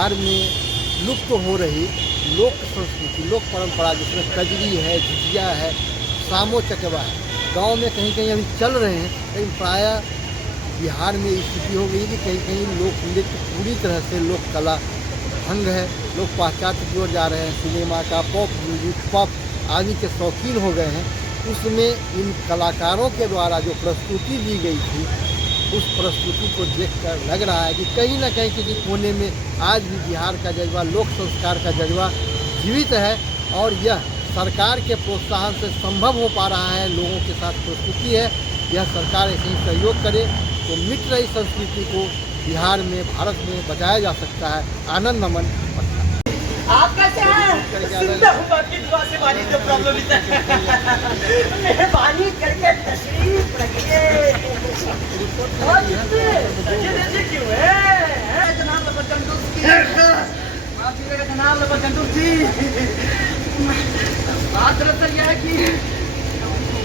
बिहार में लुप्त हो रही लोक संस्कृति, लोक परंपरा, जिसमें कजरी है, झिझिया है, सामो चकेवा है, गांव में कहीं कहीं अभी चल रहे हैं, लेकिन प्रायः बिहार में स्थिति हो गई कि कहीं कहीं लोक नृत्य पूरी तरह से लोक कला भंग है। लोग पाश्चात्य की ओर जा रहे हैं, सिनेमा का, पॉप म्यूजिक, पॉप आदि के शौकीन हो गए हैं। उसमें इन कलाकारों के द्वारा जो प्रस्तुति दी गई थी, उस प्रस्तुति को देखकर लग रहा है कि कहीं ना कहीं किसी कोने में आज भी बिहार का जज्बा, लोक संस्कार का जज्बा जीवित है, और यह सरकार के प्रोत्साहन से संभव हो पा रहा है। लोगों के साथ प्रस्तुति है, यह सरकार ऐसे ही सहयोग करे तो मिट रही संस्कृति को बिहार में, भारत में बचाया जा सकता है। आनंद नमन। आप कैसे हैं? जिंदा हूँ, आपकी दुआ से वाली जो प्रॉब्लम है मेहरबानी करके तशरीफ रखिए। क्यों है जनाब जनाब जी? बात दरअसल यह है कि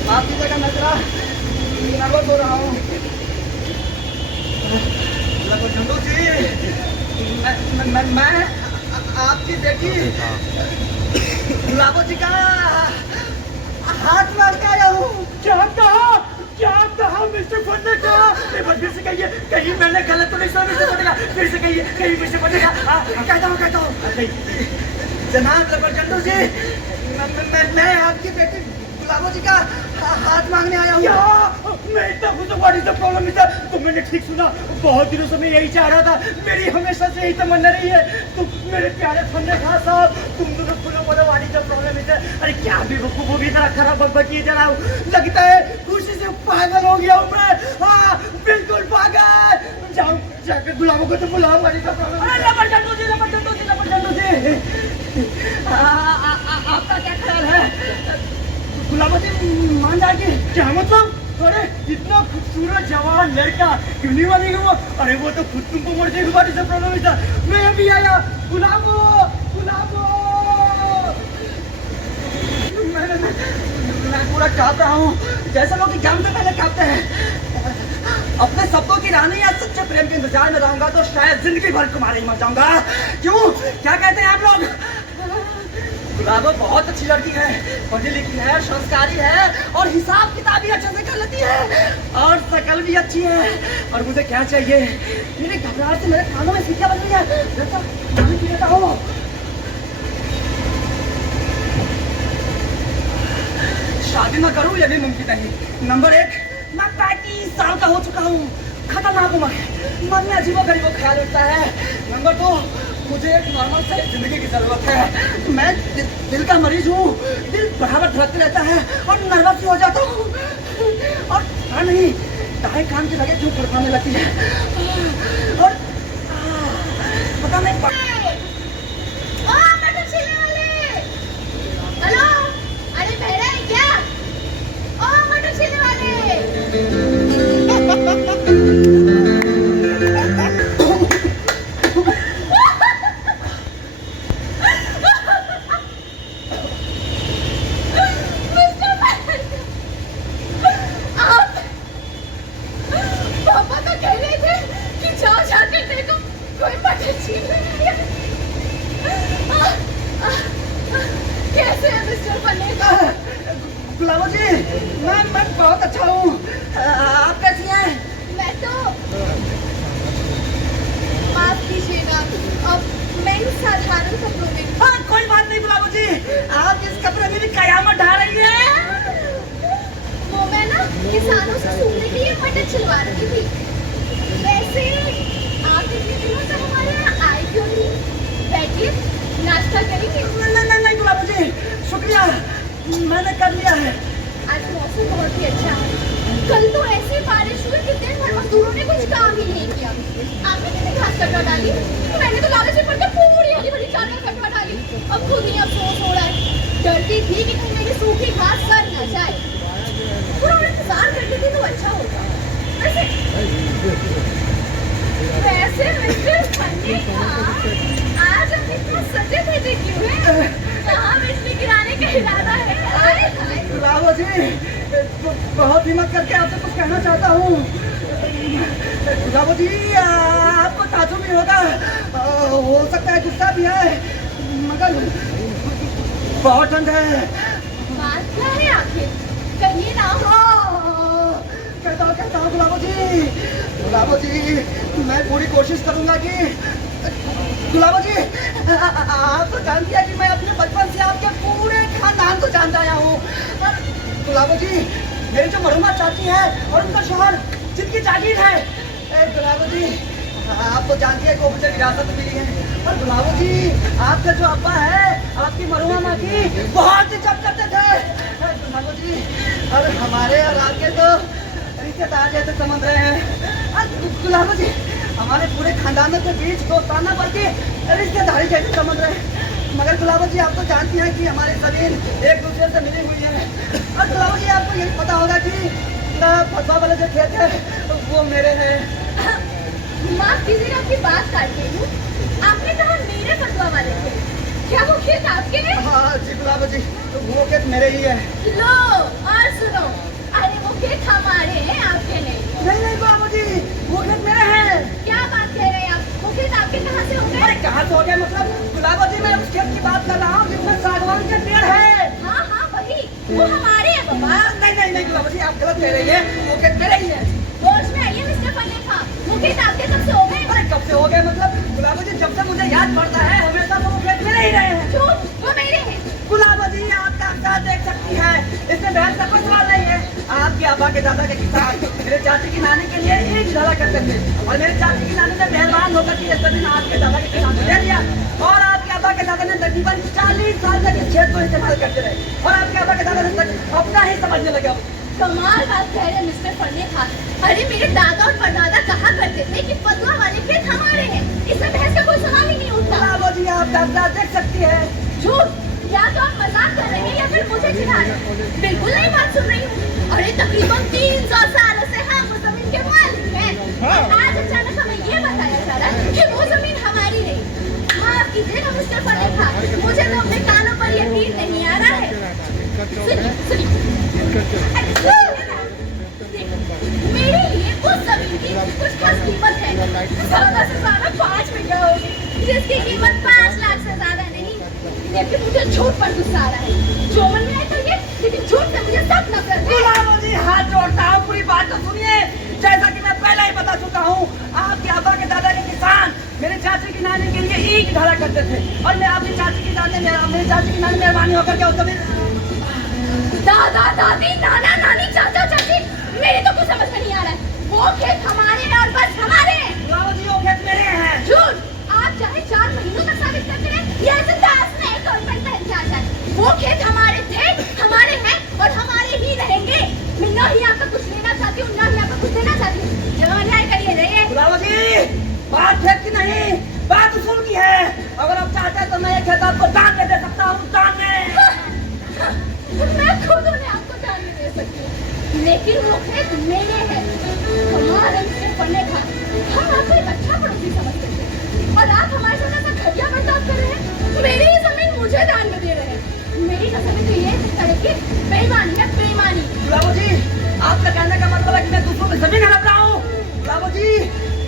आपकी जगह नजरा नर्वस हो रहा हूँ। झंडू जी, मैं आपकी बेटी गुलाबो जी का हाथ मार के आया हूँ। क्या कहा मिस्टर फन ने कहा? एक बार फिर से कहिए, कहीं मैंने गलत तो नहीं सुना मिस्टर फन ने कहा? फिर से कहिए, कहीं मिस्टर फन ने कहा? कहता हूँ जनाब जबरजंदू जी, मैं आपकी बेटी गुलाबो जी का हाथ मांगने आया हूँ। मैं इतना खुश हूँ। What is the problem mister? तो मैंने ठीक सुना, बहुत दिनों से मैं यही चाह रहा था, मेरी हमेशा से यही तमन्ना रही है। तुम मेरे प्यारे फन्ने खान साहब, तुम दोनों खुले बोलो, what is the problem mister? अरे क्या बेवकूफ हो गई, जरा खराब बकबकी जरा हूँ, लगता है खुशी से पागल हो गया हूँ मैं। हाँ बिल्कुल पागल। जाओ जाकर गुलाबों को तो बुलाओ, व्हाट इज द प्रॉब्लम? अरे जबरजंदू जी आपका क्या ख्याल है? गुलाबो जी मान जाएगी? क्या मतलब? अरे इतना खूबसूरत जवान लड़का क्यों नहीं मानेगा वो? अरे वो तो खुद तुमको मर जाएगी। बात इस प्रॉब्लम था, मैं अभी आया। गुलाबो मैं पूरा कांप रहा हूँ, जैसे लोग एग्जाम से पहले कांपते हैं। अपने शब्दों की रानी या सच्चे प्रेम के इंतजार में रहूंगा तो शायद जिंदगी भर तुम्हारे ही मर जाऊंगा। क्यों, क्या कहते हैं आप लोग? गुलाबो बहुत अच्छी लड़की है, पढ़ी लिखी है, संस्कारी है, और हिसाब किताब भी अच्छे से कर लेती है, और शकल भी अच्छी है। और मुझे क्या चाहिए? मेरे घबराहट से मेरे कानों में सीटियां बज रही है। शादी ना करूं ये भी मुमकिन नहीं। नंबर 1, मैं 35 साल का हो चुका हूँ, खतरनाक उम्र है, मन में अजीबो गरीबो ख्याल उठता है। नंबर 2, मुझे एक नॉर्मल से जिंदगी की जरूरत है। मैं दिल का मरीज हूँ, दिल बराबर धड़कते रहता है और नर्वस हो जाता हूँ, और नहीं दाएं कान की लगे क्यों फड़फड़ाने लगती है, और पता नहीं। हेलो, अरे बहरा है क्या? ओ मटर छीलने वाले। कैसे है मिस्टर फन्ने? गुलाबो जी, मैं बहुत अच्छा हूँ, आप कैसी हैं? मैं तो माफ कीजिएगा, अब मैं साधारण कपड़ों में। हाँ कोई बात नहीं गुलाबो जी, आप इस कपड़े में भी कयामत ढा रही है। वो मैं ना किसानों से सुनने के लिए मटर छिलवा रही थी। वैसे आप इतने दिनों से हमारे यहाँ आए क्यों नहीं? बैठिए, नाश्ता करेंगे। नहीं गुलाबो जी, शुक्रिया, मैंने कर लिया है। आज मौसम बहुत ही अच्छा है। कल तो ऐसी बारिश हुई कि दिन भर मजदूरों ने कुछ काम ही नहीं किया। आपने कितनी घास कटवा डाली? मैंने तो लालच में पड़कर पूरी हरी भरी चादर कटवा डाली। अब खुद ही अफसोस हो रहा है। डरती थी कि कहीं मेरी सूखी घास सड़ न जाए। थोड़ा और इंतजार करती थी तो अच्छा होगा। वैसे मिस्टर फन्ने खान, आज हम इतना सजे धजे क्यों हैं? कहाँ बिजली गिराने का इरादा है? गुलाबो जी, बहुत हिम्मत करके आपसे कुछ कहना चाहता हूँ। गुलाबो जी, आप आपको ताजुब भी होगा, हो सकता है गुस्सा भी है, मगर बहुत ठंड है। बात क्या है आखिर, कहिए ना। कहता हूँ गुलाबो जी, मैं पूरी कोशिश करूंगा कि गुलाबो जी, आप तो जानती है कि मैं अपने बचपन से आपके पूरे खानदान को जानता आया हूँ। गुलाबो जी, मेरी जो मरहुमा चाची है और उनका शोहर जिनकी जागीर है, गुलाबो जी आप तो जानती है कि मुझे विरासत मिली है। और गुलाबो जी, आपका जो अब्बा है आपकी मरहुमा माँ की बहुत इज्जत करते थे। गुलाबो जी, और हमारे और आपके तो रिश्तेदार जैसे समझ रहे हैं। गुलाबो जी, हमारे पूरे खानदानों के बीच दोस्ताना बल्कि रिश्तेदारी जैसे समझ रहे हैं। मगर गुलाबो जी, आप तो जानती हैं कि हमारी जमीन एक दूसरे से मिली हुई है। और गुलाबो जी, आपको यही पता होगा कि फसवा वाले जो खेत है वो मेरे हैं। माफ कीजिएगा आपकी बात काट रही हूँ, आपने कहा मेरे फतवा वाले थे, क्या वो खेत आपके हैं? हाँ जी गुलाबो जी, तो वो खेत मेरे ही है। लो और सुनो, अरे वो खेत हमारे हैं, आपके नहीं। नहीं गुलाबो जी, वो खेत मेरे हैं। क्या बात कह रहे हैं आप, वो खेत आपके कहाँ से हो गए? अरे कहाँ से हो गया मतलब गुलाबो जी, मैं उस खेत की बात कर रहा हूँ जिसमें सागवान के पेड़ है। हाँ हाँ वही, वो हमारे हैं बाबा। नहीं गुलाबो जी, आप गलत कह रही है, वो खेत मेरे ही है। होश में आइए मिस्टर फलेखा, वो खेत आपके कब से हो गए? अरे कब से हो गए मतलब गुलाबो जी, जब से मुझे याद पड़ता है हमेशा वो खेत मेरे ही रहे हैं। झूठ, वो मेरे हैं। गुलाबो जी, आप कागजात देख सकती है, इसमें बहस का कोई सवाल नहीं है। आपके अब्बा के दादा के किसान मेरे चाची की नानी के लिए एक ढाला करते थे और मेरे चाची की नानी ने मेहरबान होकर के जमीन आपके दादा के किसान को दे दिया और आपके अब्बा के दादा ने तकरीबन 40 साल तक इस खेत को इस्तेमाल करते रहे और आपके अब्बा के दादा ने तक अपना ही समझने लगे। कमाल बात कह रहे हैं मिस्टर फलेखा। अरे मेरे दादा और परदादा कहा करते थे कि फतवा वाले खेत हमारे हैं, इसमें बहस का कोई सवाल ही नहीं उठता। गुलाबो जी, आप कागजात देख सकती है। झूठ, या तो आप मजाक कर रहे हैं या फिर मुझे चिढ़ा रहे हैं। बिल्कुल नहीं बात सुन रही हूँ। अरे तकरीबन 300 सालों से हम उस जमीन के मालिक हैं और आज अचानक हमें ये बताया जा रहा है कि वो जमीन हमारी नहीं। माफ कीजिएगा मिस्टर फलेखा, मुझे तो अपने कानों पर यकीन नहीं आ रहा है। मेरे लिए उस जमीन की कुछ खास कीमत है, ज्यादा से ज्यादा 5 बीघा होगी, जिसकी कीमत 5 लाख से ज्यादा नहीं। लेकिन मुझे झूठ पर गुस्सा आ रहा है, जो मन में आए करिए, लेकिन झूठ से मुझे सख्त नफरत है। गुलाबो जी, हाथ जोड़ता हूँ, पूरी बात तो सुनिए। जैसा कि मैं पहले ही बता चुका हूँ, आपके अब्बा के दादा के किसान मेरे चाची की नानी के लिए ईंट ढाला करते थे और मैं आपकी चाची की नानी मेरी चाची की नानी मेहरबानी होकर के उस जमीन दादा दादी नाना नानी चाचा चाची, मेरी तो कुछ समझ में नहीं आ रहा है। वो खेत हमारे हैं और बस हमारे हैं। गुलाबो जी, वो खेत मेरे हैं। झूठ, आप चाहे 4 महीनों तक साबित करते रहे या ऐसे 10 में गवर्नमेंट पहन के आ जाए, वो खेत हमारे थे, हमारे हैं और हमारे ही रहेंगे। मैं ना ही आपका कुछ लेना चाहती हूँ, ना ही आपका कुछ देना चाहती हूँ। जो अन्याय करिए रहिए। गुलाबो जी, बात खेत की नहीं, बात उसूल की है। अगर आप चाहते हैं तो मैं ये खेत आपको दान में दे सकता हूँ, दान में। मैं खुद उन्हें आपको दान में दे सकती हूँ, लेकिन वो खेत मेरे हैं। हमारे से पढ़ने का हम आपको एक अच्छा पड़ोसी समझते थे और आप हमारे साथ ऐसा घटिया बर्ताव कर रहे हैं। मेरी ही जमीन मुझे दान में दे रहे हैं। मेरी नजर में तो ये तरह की बेईमानी है, बेईमानी। गुलाबो जी, आपका कहने का मतलब है कि मैं दूसरों की जमीन हड़प रहा हूँ। गुलाबो जी,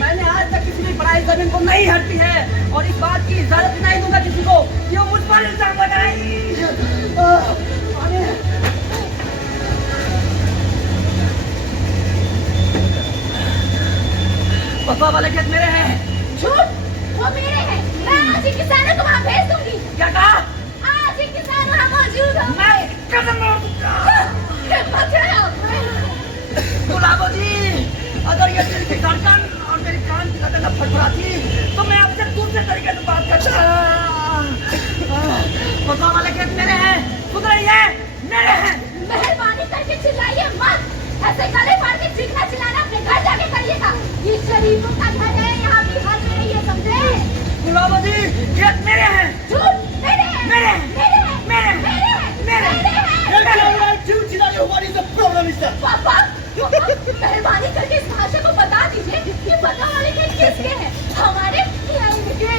मैंने आज तक किसी भी पराई जमीन को नहीं हड़पी है और इस बात की इजाजत नहीं दूंगा किसी को कि वो मुझ पर इल्जाम लगाए। पप्पा वाले खेत मेरे हैं। झूठ, वो मेरे हैं। मैं आज ही किसानों को वहाँ भेज दूंगी। क्या कहा? आज ही किसान वहाँ मौजूद होंगे। मैं कदम मार दूंगा। हिम्मत है आप। गुलाबो जी, अगर ये दिल की धड़कन और मेरी कान की धड़कन फटफड़ाती तो मैं आपसे दूसरे तरीके से बात करता। पप्पा वाले खेत मेरे हैं, सुन रही है, मेरे हैं। मेहरबानी करके चिल्लाइए मत। ऐसे गले फाड़ के चीखना चिल्लाना अपने घर जाके करिएगा। ये शरीफों का घर है, यहाँ की हद नहीं है, समझे? गुलाबो जी, खेत मेरे हैं। झूठ, मेरे हैं, मेरे हैं, मेरे हैं, मेरे हैं, मेरे हैं, मेरे हैं। मेरे हैं। पापा, मेहरबानी करके इस भाषा को बता दीजिए कि पता वाले खेत किसके हैं? हमारे या इनके?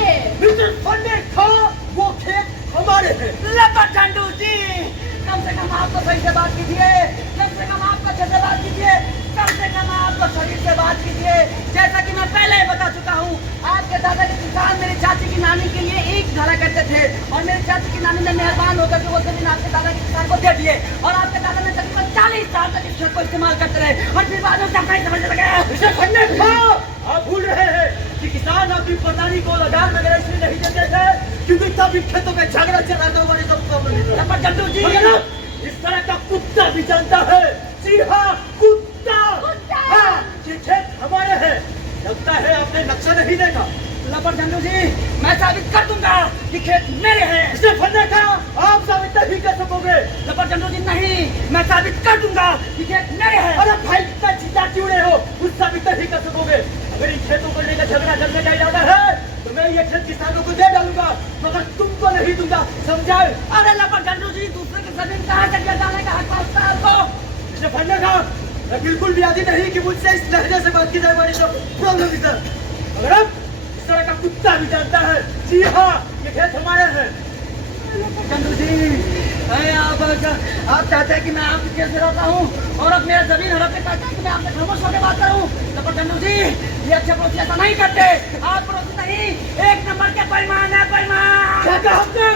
वो खेत हमारे हैं। लता चंडू जी, कम से कम आप तो सही से बात कीजिए, कम से कम आप अच्छे से बात कीजिए, कम से कम आप तो शरीर से बात कीजिए। जैसा कि मैं पहले ही बता चुका हूँ, उठाया करते थे और मेरे चाचा की नानी ने मेहरबान होकर के वो जमीन आपके दादा के किसान को दे दिए और आपके दादा ने तकरीबन 40 साल तक इस खेत को इस्तेमाल करते रहे और फिर बाद में सब नहीं समझने लगे। इसे फंडे खाओ। आप भूल रहे हैं कि किसान अपनी पराली को लगान वगैरह इसलिए नहीं देते थे क्योंकि तब इन खेतों में झगड़ा चल रहा था, हमारे सब प्रॉब्लम। पर जंतु जी इस तरह का कुत्ता भी जानता है। जी हाँ, कुत्ता। हाँ, ये खेत हमारे हैं। लगता है आपने नक्शा नहीं देखा। लपर जंतु जी मैं साबित कर दूंगा कि खेत मेरे हैं। इसे फंडे खाओ। आप साबित नहीं कर सकोगे। लपर जंतु जी नहीं, मैं साबित कर दूंगा कि खेत मेरे हैं। अरे भाई इतना चिंता क्यों रहे हो? कुछ साबित नहीं कर सकोगे। अगर इन खेतों को लेकर झगड़ा करने का इरादा है तो मैं ये खेत किसानों को दे डालूंगा, मगर तुमको नहीं दूंगा, समझा? अरे लपर जंतु जी दूसरे की जमीन कहाँ से डालने का हक होता है आपको? इसे फंडे खाओ। मैं बिल्कुल भी आदि नहीं कि मुझसे इस लहजे से बात की जाए, हमारी सब प्रॉब्लम इधर। अगर अब इस तरह का कुत्ता भी जानता है। जी हाँ, ये खेत हमारे हैं। चंदू जी आप चाहते हैं कि मैं आपके केस में रहता हूँ और अब मेरा जमीन हड़प के कहते हैं कि मैं आपसे खामोश होकर बात करूँ। तो चंदू जी ये अच्छे पड़ोसी ऐसा नहीं करते। आप पड़ोसी नहीं, एक नंबर के बेईमान है, बेईमान। क्या कहा आपने?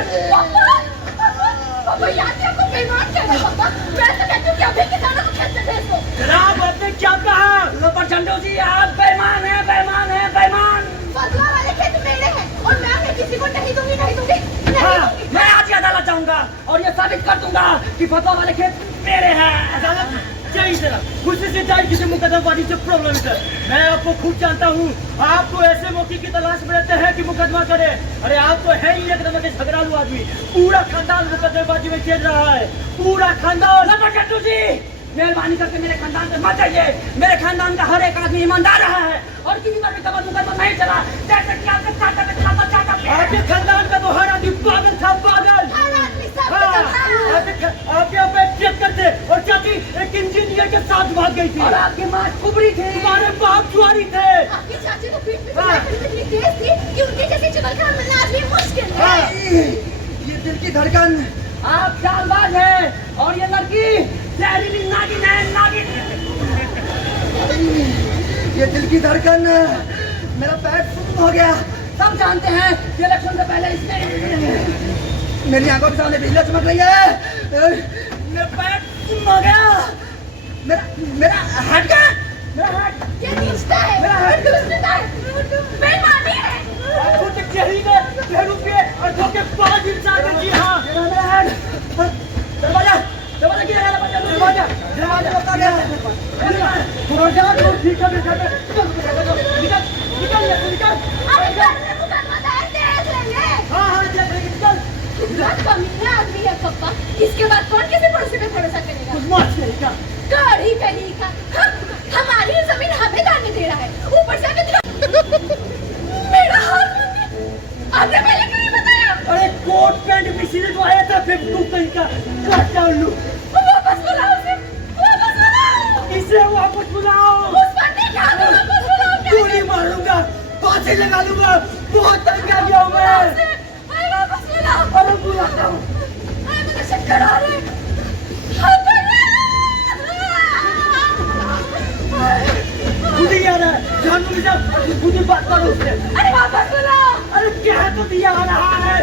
पापा याद है आपको बेईमान कहना पापा। मैं तो कहती हूँ कि अभी किसानों को खेत से भेज दो। जनाब आपने क्या कहा? पर चंदू जी आप बेईमान है, बेईमान है, बेईमान। फसला वाले खेत मेरे हैं और मैं उन्हें किसी को नहीं दूंगी, नहीं दूंगी, नहीं हाँ, दूंगी। मैं आज ही अदालत जाऊंगा और ये साबित कर दूंगा कि फतवा वाले खेत मेरे हैं। अदालत जाइए जरा, खुशी से जाइए, किसी मुकदमाबाजी से प्रॉब्लम है। मैं आपको खूब जानता हूँ। आप तो ऐसे मौके की तलाश में रहते हैं कि मुकदमा करे। अरे आप तो है ही एक नंबर के झगड़ालू आदमी। पूरा खानदान मुकदमेबाजी में खेल रहा है, पूरा खानदान। चंदू जी मेहरबानी करके मेरे खानदान पे मत जाइए। मेरे खानदान का हर एक आदमी ईमानदार रहा है और किसी पर भी कबर मुकदमा नहीं चला। जैसे कि आपके चाचा पे चला था, चाचा पे। आपके खानदान का तो हर आदमी पागल था, पागल। हर आदमी सब हाँ, हाँ। आपके यहाँ पे चेक करते और चाची एक इंजीनियर के साथ भाग गई थी और आपकी माँ कुबरी थी। तुम्हारे बाप जुआरी थे। आपकी चाची तो पीठ पे इतनी तेज थी कि उनके जैसे चुगलखोर मिलना आज भी मुश्किल है। ये दिल की धड़कन, आप चालबाज है और ये लड़की जहरीली नागिन है, नागिन। ये दिल की धड़कन, मेरा पैर सुन्न हो गया। सब जानते हैं कि इलेक्शन से पहले इसने मेरी आंखों के सामने बिजली चमक रही है। मेरा पैर सुन्न हो गया। मेरा हाथ का, मेरा हाथ ये रिश्ता है, मेरा हाथ दुश्मनी है, बेईमानी है। आपको तो चेहरी में 2 रुपये और 2 के 5 इंसान की। हाँ, मेरा हाथ दरवाजा दरवाजा की दरवाजा दरवाजा दरवाजा बता गया। ठीक है, निकल निकल निकल। अरे घर में मुकदमा दायर देख लेंगे। हाँ हाँ, देख लेंगे, निकल। बहुत कमीना आदमी है पापा। इसके बाद कौन किसी पड़ोसी पे भरोसा करेगा? कुछ मत करेगा। गाड़ी कहीं का हमारी जमीन हमें जाने दे रहा है, ऊपर से आके मेरा हाथ आपने पहले क्यों नहीं बताया? अरे कोट पैंट मिश्रित तो आया था, फिर तू कहीं का काट डाल लूं। वापस बुलाओ उसे, वापस बुलाओ। इसे वापस बुलाओ। उस बंदे का वापस बुलाओ। गोली मारूंगा, फांसी लगा लूंगा। बहुत तंग आ गया हूं मैं। अरे वापस बुलाओ। अरे बुलाता हूँ। अरे मुझे चक्कर आ रहे हैं। खुद ही आ रहा है, जान मुझे खुद ही बात करो उससे। अरे वापस बुलाओ। अरे क्या तो दिया आ रहा है।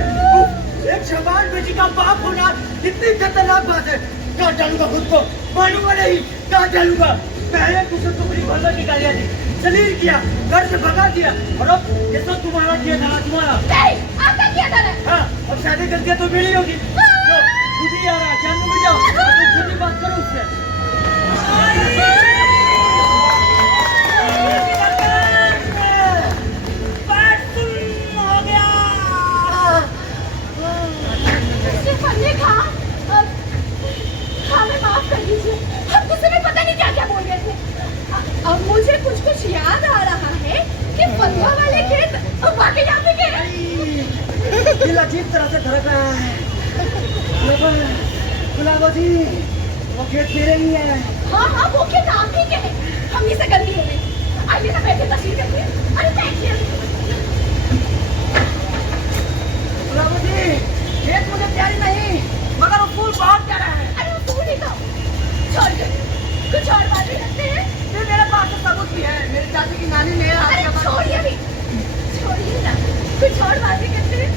एक शबान बेटी का बाप होना कितनी खतरनाक बात है। काट डालूंगा खुद को, मानूंगा नहीं, काट डालूंगा। पहले तुझे टुकड़ी भरने की गालियां दी, जलील किया, घर से भगा दिया और अब ये सब तुम्हारा किया था, तुम्हारा। नहीं, आपका क्या था? हाँ, अब शादी करके तो मेरी होगी। तो खुद ही आ रहा है, जान मुझे जाओ, तुम खुद ही बात करो उससे। हमें माफ कर दीजिए, हम गुस्से में पता नहीं क्या क्या बोल रहे थे। अब मुझे कुछ कुछ याद आ रहा है कि फतवा वाले खेत वाकई आपके हैं। दिल अजीब तरह से धड़क रहा है। गुलाबो जी वो खेत मेरे ही है। हाँ हाँ वो खेत आप ही के हैं। हम ही से गलती हो गई। आइए ना बैठे, तस्वीर करते हैं। अरे बैठिए। गुलाबो जी खेत मुझे प्यारी नहीं, मगर वो फूल बहुत प्यारा है। अरे वो फूल ही तो छोड़ दे, कुछ और बातें करते हैं। फिर मेरे पास तो सबूत भी है। मेरी चाची की नानी ने अरे छोड़िए भी, छोड़िए ना, कुछ और बातें करते हैं।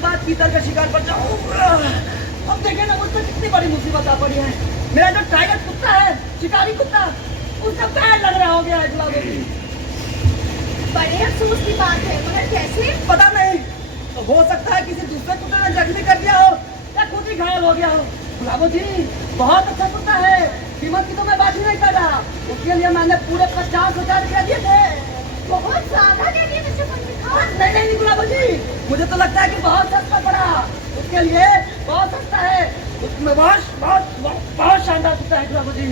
बाद पीतल का शिकार पर जाऊं। अब देखे ना मुझ पर कितनी बड़ी मुसीबत आ पड़ी है। मेरा जो टाइगर कुत्ता है, शिकारी कुत्ता, उसका पैर लग रहा हो गया है गुलाबो जी। बड़े अफसोस की बात है, मगर कैसे? पता नहीं, तो हो सकता है किसी दूसरे कुत्ते ने जख्मी कर दिया हो या खुद ही घायल हो गया हो। गुलाबो जी बहुत अच्छा कुत्ता है, कीमत की तो मैं बात ही नहीं कर रहा। उसके लिए मैंने पूरे 50,000 रुपया दिए थे। बहुत ज्यादा दे दिए मिस्टर पंडित। नहीं नहीं गुलाबो जी, मुझे तो लगता है कि बहुत सस्ता पड़ा। उसके लिए बहुत सस्ता है, उसमें बहुत शानदार कुत्ता है गुलाबो जी।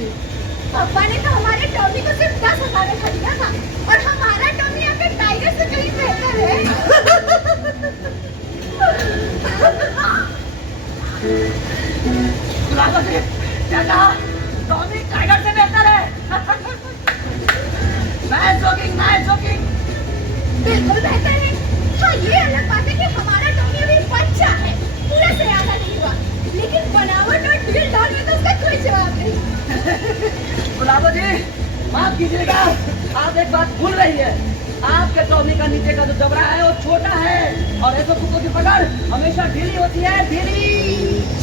पापा ने तो हमारे टॉमी को सिर्फ 10,000 में खरीदा था और हमारा टॉमी आपके टाइगर से कहीं बेहतर है। गुलाबो जी क्या कहा? टॉमी टाइगर से बेहतर है? मैं जोकिंग। बिल्कुल बेहतर है। हाँ, ये अलग बात है कि हमारा टॉमी अभी बच्चा है, पूरा से आधा नहीं हुआ, लेकिन बनावट और दिल डाल में तो उसका कोई जवाब नहीं। गुलाबो जी माफ कीजिएगा, आप एक बात भूल रही है। आपके टॉमी का नीचे का जो जबड़ा है वो छोटा है और ऐसे कुत्तों की पकड़ हमेशा ढीली होती है, ढीली।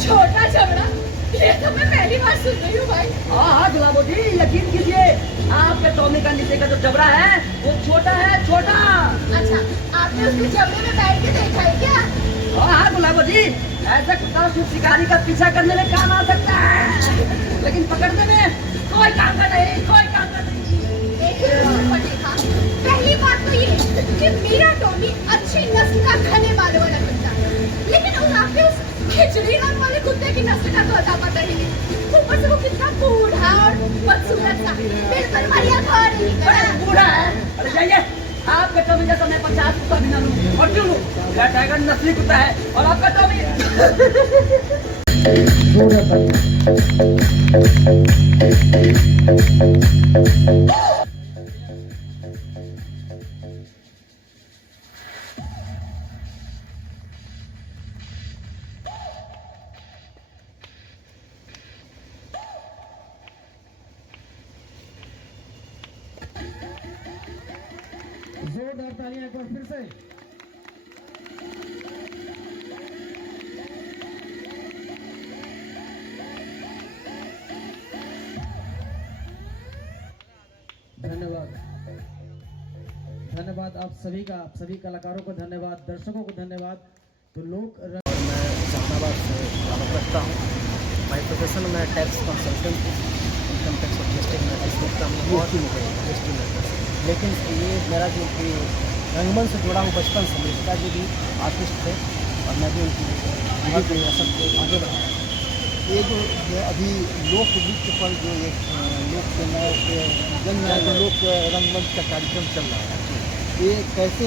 छोटा जबड़ा, ये तो मैं पहली बार सुन रही हूँ भाई। हाँ गुलाबो जी यकीन कीजिए, आपके टॉमी का नीचे का जो जबड़ा है वो छोटा है, छोटा। अच्छा, आपने उसके जबड़े में बैठ के देखा है क्या? हाँ गुलाबो जी, ऐसा कुत्ता सिर्फ शिकारी का पीछा करने में काम आ सकता है, लेकिन पकड़ने में कोई काम का नहीं। देखिए ऊपर देखा, पहली बात तो ये कि मेरा टॉमी अच्छी नस्ल का घने बालों वाला कुत्ता है, लेकिन उस आपके उस खिचड़ी रंग वाले कुत्ते की नस्ल का तो अता पता ही नहीं। ऊपर से वो कितना बूढ़ा और बदसूरत सा, बिल्कुल मरिया खा नहीं अरे बूढ़ा है, अरे जाइए। आपका टॉमी जैसा मैं 50 कुत्ता भी ना लूं, और क्यों लूं? मेरा टाइगर नस्ली कुत्ता है और आपका टॉमी जोरदार तालियां एक बार फिर से। धन्यवाद आप सभी का, आप सभी कलाकारों को धन्यवाद, दर्शकों को धन्यवाद। तो लोग और मैं जहानाबाद से ताल्लुक़ रखता हूँ। बाई प्रोफेशन में टैक्स कंसल्टेंट, इनकम टैक्स और जीएसटी मैटर्स देखता हूँ और जीएसटी मैटर्स। लेकिन ये मेरा जो कि रंगमंच से जुड़ा हूँ बचपन से, मेरे पिताजी भी आर्टिस्ट थे और मैं भी उनकी असर को आगे बढ़ाया। ये जो अभी लोक नृत्य पर जो एक लोक जन लोक रंगमंच का कार्यक्रम चल रहा है, ये कैसे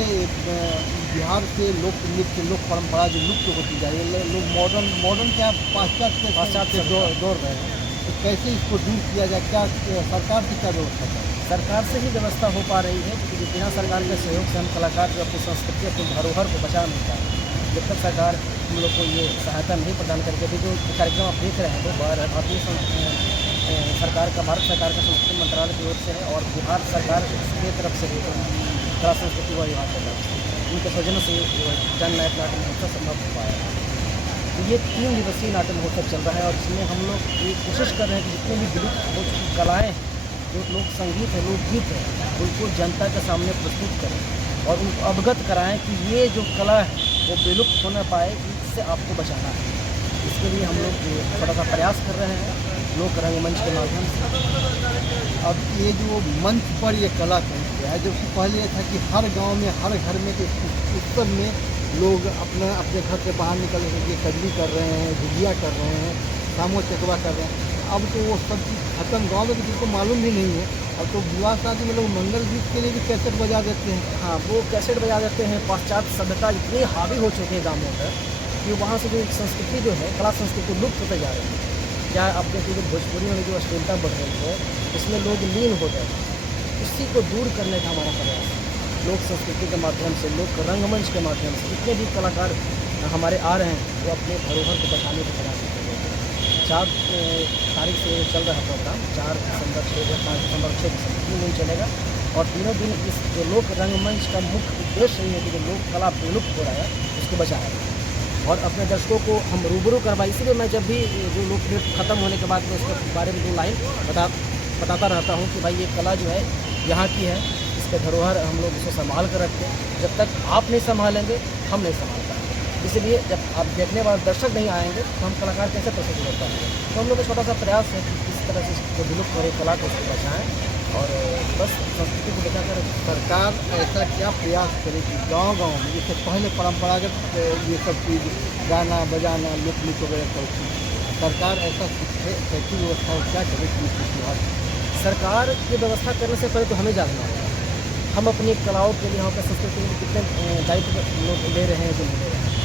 बिहार से लोक नृत्य, लोक परंपरा जो लुप्त होती जा रही है, लोग मॉडर्न क्या पाश्चात्य दौड़ रहे हैं, तो कैसे इसको दूर किया जाए? क्या सरकार की क्या व्यवस्था है? सरकार से ही व्यवस्था हो पा रही है, क्योंकि बिना सरकार के सहयोग से हम कलाकार जो अपनी संस्कृति, अपनी धरोहर को बचा नहीं पाए। जब तक सरकार हम लोग को ये सहायता नहीं प्रदान करके, भी जो कार्यक्रम आप देख रहे हैं वो भारतीय सरकार का, भारत सरकार का संस्कृति मंत्रालय की ओर से है और बिहार सरकार की तरफ से भी कला संस्कृति व विभाग की तरफ से उनके सौजन्य से जन नायक नाट्य महोत्सव संभव हो पाया है। तो ये 3 दिवसीय नाट्य महोत्सव चल रहा है और इसमें हम लोग ये कोशिश कर रहे हैं कि जितनी भी विलुप्त हो चुकी कलाएँ, जो लोक संगीत है, लोकगीत है, उनको जनता के सामने प्रस्तुत करें और उनको अवगत कराएं कि ये जो कला है वो विलुप्त होना पाए, इससे आपको बचाना है। इसके लिए हम लोग थोड़ा सा प्रयास कर रहे हैं लोक रंगमंच के माध्यम से। अब ये जो मंच पर ये कला चलती है, जो कि पहले था कि हर गांव में, हर घर में के उत्सव में लोग अपने घर से बाहर निकल के कजरी कर रहे हैं, झुगिया कर रहे हैं, सामो चकवा कर रहे हैं। अब तो वो सब चीज़ खत्म, गाँव में किसी को मालूम भी नहीं है। अब तो विवाह शादी में लोग मंगल गीत के लिए भी कैसेट बजा देते हैं। हाँ, वो कैसेट बजा देते हैं। पाश्चात्य सभ्यता इतनी हावी हो चुकी है गाँवों पर कि वहाँ से जो संस्कृति जो है, कला संस्कृति लुप्त होते जा रही है। क्या आप देखिए जो भोजपुरी में जो अश्लीलता बढ़ रही है, इसमें लोग लीन हो गए। इसी को दूर करने का हमारा प्रयास है। लोक संस्कृति के माध्यम से, लोक रंगमंच के माध्यम से जितने भी कलाकार हमारे आ रहे हैं, वो अपने धरोहर को बचाने का प्रयास कर रहे हैं। 4 तारीख से चल रहा है प्रोग्राम, 4 दिसंबर, 6 5 दिसंबर, 6 दिसंबर 3 दिन चलेगा और तीनों दिन इस जो लोक रंगमंच का मुख्य उद्देश्य ये है कि जो लोक कला विलुप्त हो रहा है उसको बचाया जाए। और अपने दर्शकों को हम रूबरू करवाएं। इसीलिए मैं जब भी जो लोकनृत्य खत्म होने के बाद मैं उसके बारे में 2 लाइन बताता रहता हूँ कि भाई ये कला जो है यहाँ की है, इसके धरोहर हम लोग इसको संभाल कर रखते हैं। जब तक आप नहीं संभालेंगे हम नहीं संभाल पाएंगे। इसलिए जब आप देखने वाले दर्शक नहीं आएंगे तो हम कलाकार कैसे प्रस्तुत कर पाएंगे। तो हम लोग का छोटा सा प्रयास है कि किस तरह से इसको विलुप्त हो रही कला को उसको बचाएँ और बस संस्कृति को बचाकर सरकार ऐसा क्या प्रयास करे कि गांव-गांव में जैसे पहले परंपरागत ये सब चीज़ गाना बजाना लोकनृत्य वगैरह करती थी, सरकार ऐसा ऐसी व्यवस्था क्या करे कि इसकी शुरुआत सरकार की व्यवस्था करने से पहले तो हमें जागना होगा। हम अपनी कलाओं के लिए, यहाँ पर संस्कृति के लिए कितने दायित्व लोग ले रहे हैं जो नहीं ले रहे हैं।